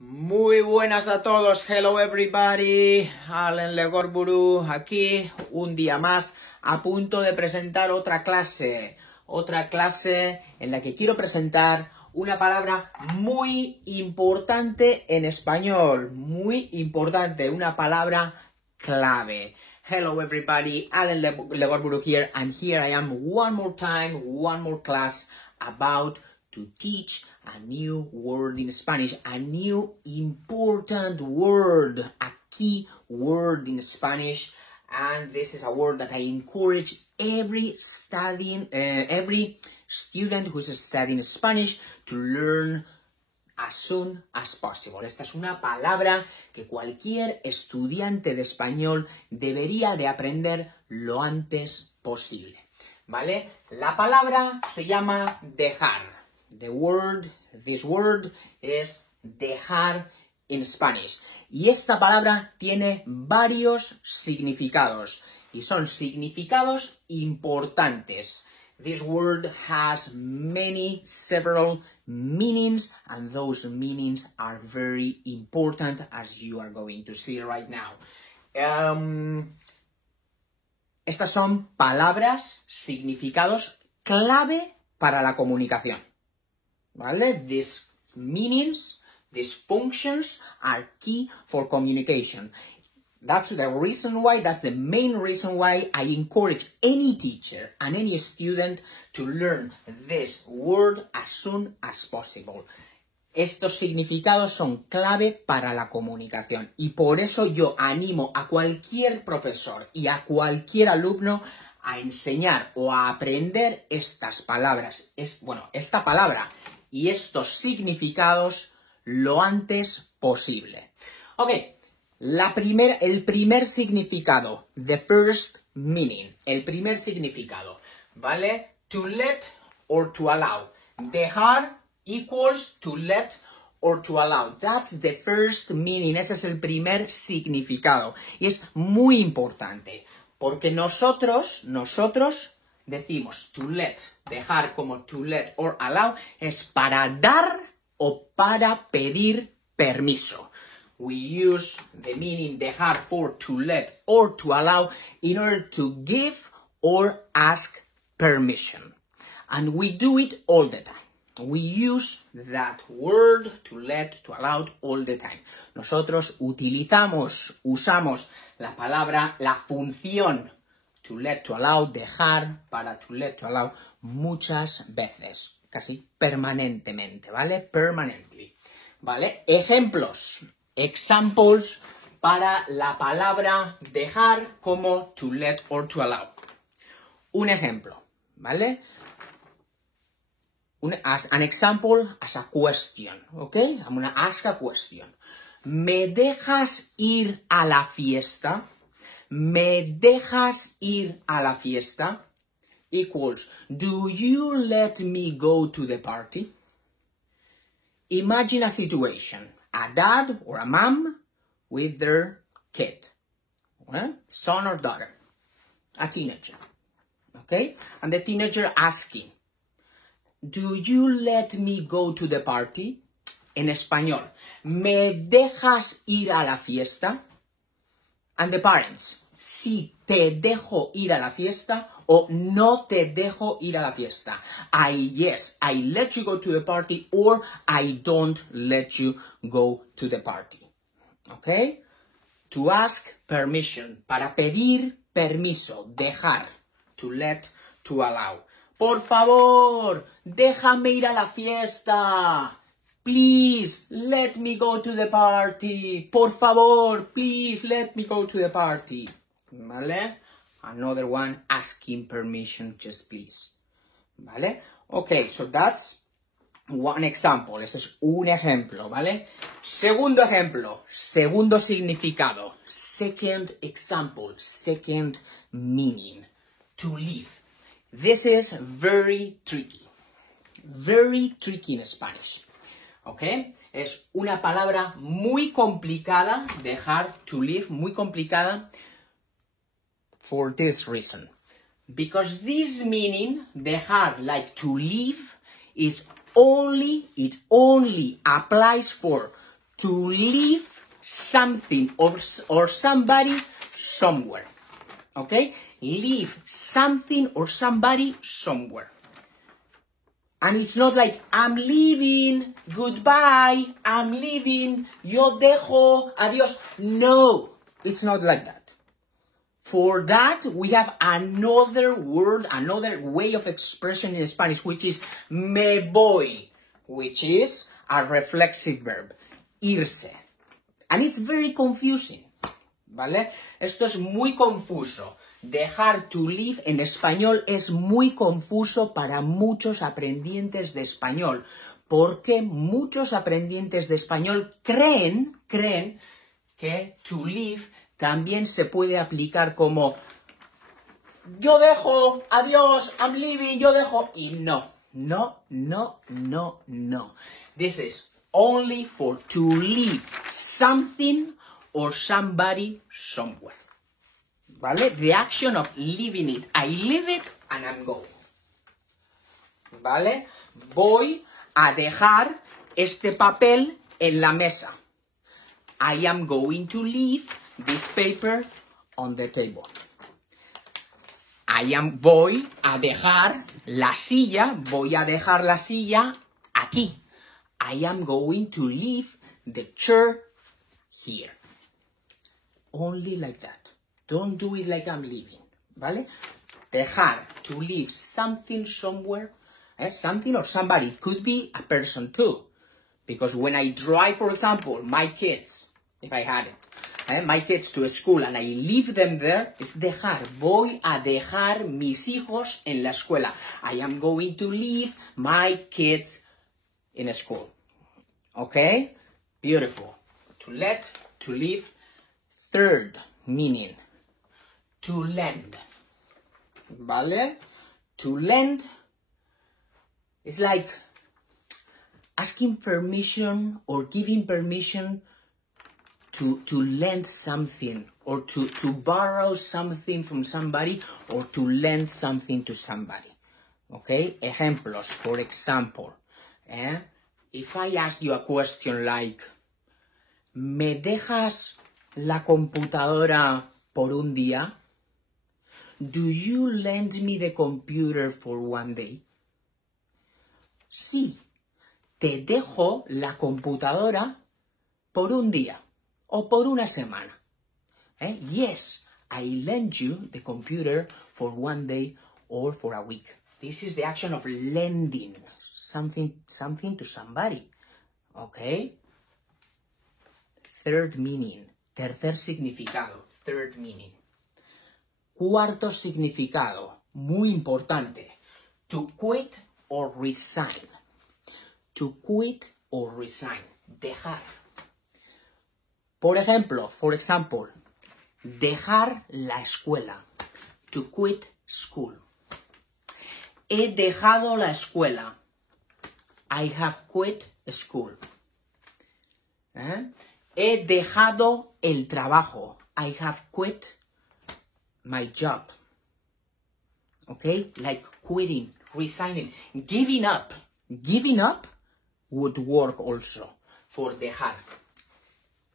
Muy buenas a todos, hello everybody, Allen Legorburu aquí, un día más, a punto de presentar otra clase en la que quiero presentar una palabra muy importante en español, muy importante, una palabra clave. Hello everybody, Allen Legorburu here, and here I am one more time, one more class about to teach a new word in Spanish, a new important word, a key word in Spanish, and this is a word that I encourage every student who's studying Spanish to learn as soon as possible. Esta es una palabra que cualquier estudiante de español debería de aprender lo antes posible, ¿vale? La palabra se llama dejar. This word is dejar in Spanish. Y esta palabra tiene varios significados. Y son significados importantes. This word has several meanings, and those meanings are very important, as you are going to see right now. Estas son palabras, significados clave para la comunicación. ¿Vale? These meanings, these functions are key for communication. That's the main reason why I encourage any teacher and any student to learn this word as soon as possible. Estos significados son clave para la comunicación y por eso yo animo a cualquier profesor y a cualquier alumno a enseñar o a aprender estas palabras, esta palabra y estos significados lo antes posible. Ok, el primer significado, the first meaning, el primer significado, ¿vale? To let or to allow. Dejar equals to let or to allow. That's the first meaning, ese es el primer significado. Y es muy importante, porque nosotros decimos to let, dejar como to let or allow, es para dar o para pedir permiso. We use the meaning dejar for to let or to allow in order to give or ask permission. And we do it all the time. We use that word to let, to allow all the time. Nosotros usamos la palabra, la función to let, to allow, dejar para to let, to allow muchas veces, casi permanentemente, ¿vale? Permanently, ¿vale? Ejemplos, examples para la palabra dejar como to let or to allow. Un ejemplo, ¿vale? As an example, as a question, okay? I'm gonna ask a question. ¿Me dejas ir a la fiesta? ¿Me dejas ir a la fiesta? Equals, do you let me go to the party? Imagine a situation, a dad or a mom with their kid, son or daughter, a teenager, okay? And the teenager asking, do you let me go to the party? En español, ¿me dejas ir a la fiesta? And the parents, si te dejo ir a la fiesta o no te dejo ir a la fiesta. Yes, I let you go to the party or I don't let you go to the party. Okay? To ask permission, para pedir permiso, dejar, to let, to allow. Por favor, déjame ir a la fiesta. Please, let me go to the party. Por favor, please, let me go to the party. ¿Vale? Another one, asking permission, just please. ¿Vale? Okay, so that's one example. Ese es un ejemplo, ¿vale? Segundo ejemplo, segundo significado. Second example, second meaning. To leave. This is very tricky. Very tricky in Spanish. ¿Ok? Es una palabra muy complicada, dejar, to leave, muy complicada, for this reason. Because this meaning, dejar, like to leave, it only applies for to leave something or somebody somewhere. Okay? Leave something or somebody somewhere. And it's not like, I'm leaving, goodbye, I'm leaving, yo dejo, adios. No, it's not like that. For that, we have another word, another way of expression in Spanish, which is me voy, which is a reflexive verb, irse. And it's very confusing, ¿vale? Esto es muy confuso. Dejar to leave en español es muy confuso para muchos aprendientes de español, porque muchos aprendientes de español creen que to leave también se puede aplicar como yo dejo, adiós, I'm leaving, yo dejo, y no. This is only for to leave something or somebody somewhere. ¿Vale? The action of leaving it. I leave it and I'm going. ¿Vale? Voy a dejar este papel en la mesa. I am going to leave this paper on the table. Voy a dejar la silla, aquí. I am going to leave the chair here. Only like that. Don't do it like I'm leaving, ¿vale? Dejar, to leave something somewhere, something or somebody. It could be a person too. Because when I drive, for example, my kids, if I had it, my kids to school and I leave them there, es dejar. Voy a dejar mis hijos en la escuela. I am going to leave my kids in school. Okay? Beautiful. To let, to leave. Third meaning. To lend. ¿Vale? To lend is like asking permission or giving permission to lend something or to borrow something from somebody or to lend something to somebody. Okay? Ejemplos, for example. If I ask you a question like, ¿me dejas la computadora por un día? Do you lend me the computer for one day? Sí, te dejo la computadora por un día o por una semana. Yes, I lend you the computer for one day or for a week. This is the action of lending something to somebody. Okay? Third meaning. Tercer significado. Third meaning. Cuarto significado, muy importante, to quit or resign. To quit or resign, dejar. For example, dejar la escuela, to quit school. He dejado la escuela, I have quit school. He dejado el trabajo, I have quit my job. Okay? Like quitting, resigning, giving up. Giving up would work also for dejar.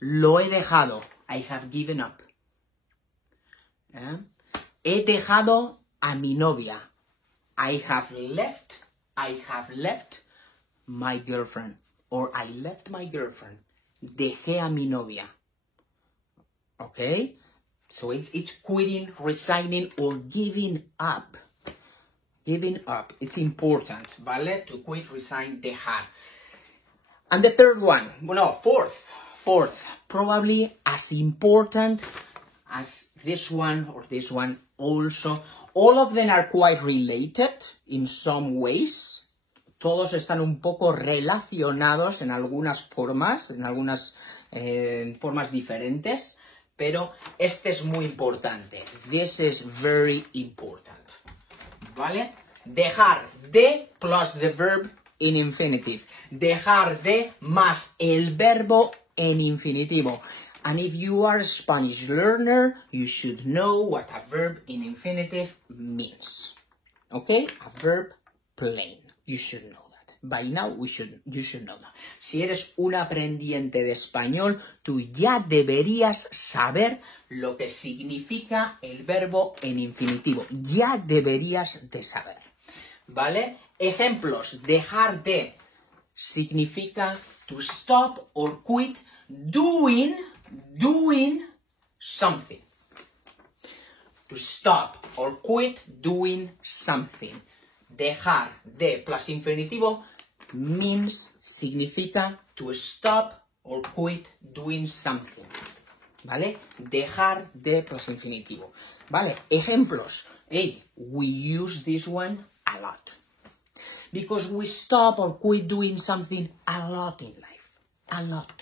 Lo he dejado. I have given up. He dejado a mi novia. I have left my girlfriend. Or I left my girlfriend. Dejé a mi novia. Okay? So it's quitting, resigning, or giving up. Giving up. It's important, ¿vale? To quit, resign, dejar. And the third one, fourth, probably as important as this one or this one also. All of them are quite related in some ways. Todos están un poco relacionados en algunas formas, formas diferentes. Pero este es muy importante. This is very important. ¿Vale? Dejar de plus the verb in infinitive. Dejar de más el verbo en infinitivo. And if you are a Spanish learner, you should know what a verb in infinitive means. Okay? A verb plain. You should know that. by now you should know that. Si eres un aprendiente de español, tú ya deberías saber lo que significa el verbo en infinitivo. Ya deberías de saber. ¿Vale? Ejemplos. Dejar de significa to stop or quit doing something. To stop or quit doing something. Dejar de plus infinitivo significa to stop or quit doing something. ¿Vale? Dejar de plus infinitivo. ¿Vale? Ejemplos. Hey, we use this one a lot. Because we stop or quit doing something a lot in life. A lot.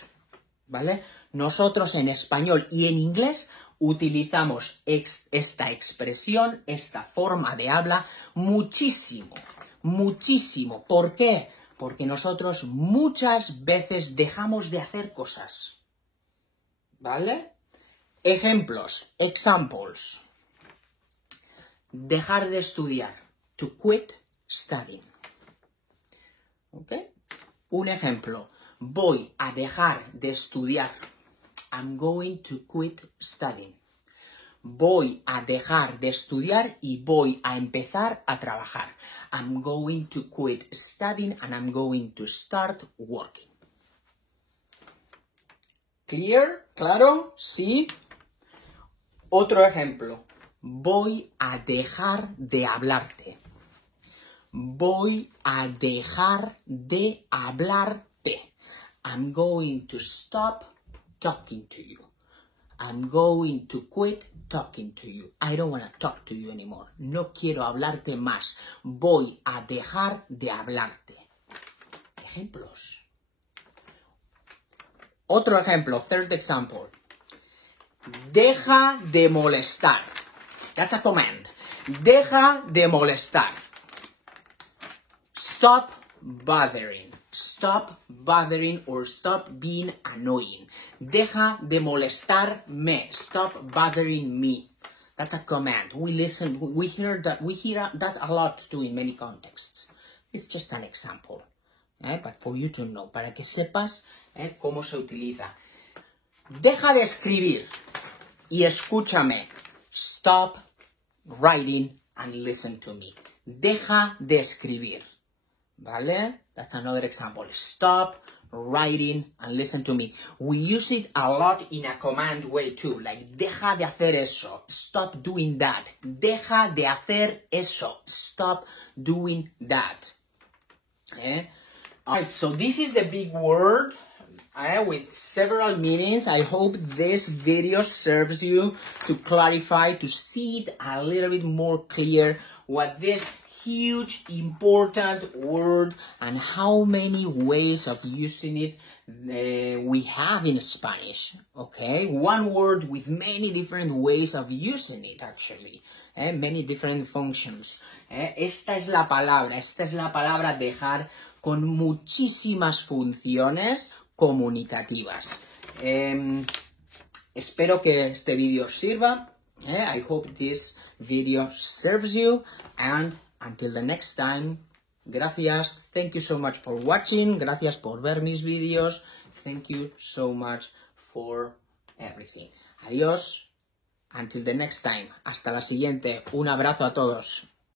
¿Vale? Nosotros en español y en inglés utilizamos esta expresión, esta forma de habla, muchísimo, muchísimo. ¿Por qué? Porque nosotros muchas veces dejamos de hacer cosas. ¿Vale? Ejemplos, examples. Dejar de estudiar, to quit studying. ¿Ok? Un ejemplo, voy a dejar de estudiar. I'm going to quit studying. Voy a dejar de estudiar y voy a empezar a trabajar. I'm going to quit studying and I'm going to start working. ¿Clear? ¿Claro? ¿Sí? Otro ejemplo. Voy a dejar de hablarte. Voy a dejar de hablarte. I'm going to stop talking to you. I'm going to quit talking to you. I don't want to talk to you anymore. No quiero hablarte más. Voy a dejar de hablarte. Ejemplos. Otro ejemplo, third example. Deja de molestar. That's a command. Deja de molestar. Stop bothering. Stop bothering or stop being annoying. Deja de molestarme. Stop bothering me. That's a command. We hear that a lot too in many contexts. It's just an example. But for you to know, para que sepas cómo se utiliza. Deja de escribir y escúchame. Stop writing and listen to me. Deja de escribir. ¿Vale? That's another example. Stop writing and listen to me. We use it a lot in a command way too. Like, deja de hacer eso. Stop doing that. Deja de hacer eso. Stop doing that. Alright, so this is the big word with several meanings. I hope this video serves you to clarify, to see it a little bit more clear what this huge, important word and how many ways of using it we have in Spanish, okay? One word with many different ways of using it, actually, many different functions. Esta es la palabra dejar con muchísimas funciones comunicativas. Espero que este vídeo os sirva. I hope this video serves you, and until the next time, gracias. Thank you so much for watching. Gracias por ver mis vídeos. Thank you so much for everything. Adiós. Until the next time. Hasta la siguiente. Un abrazo a todos.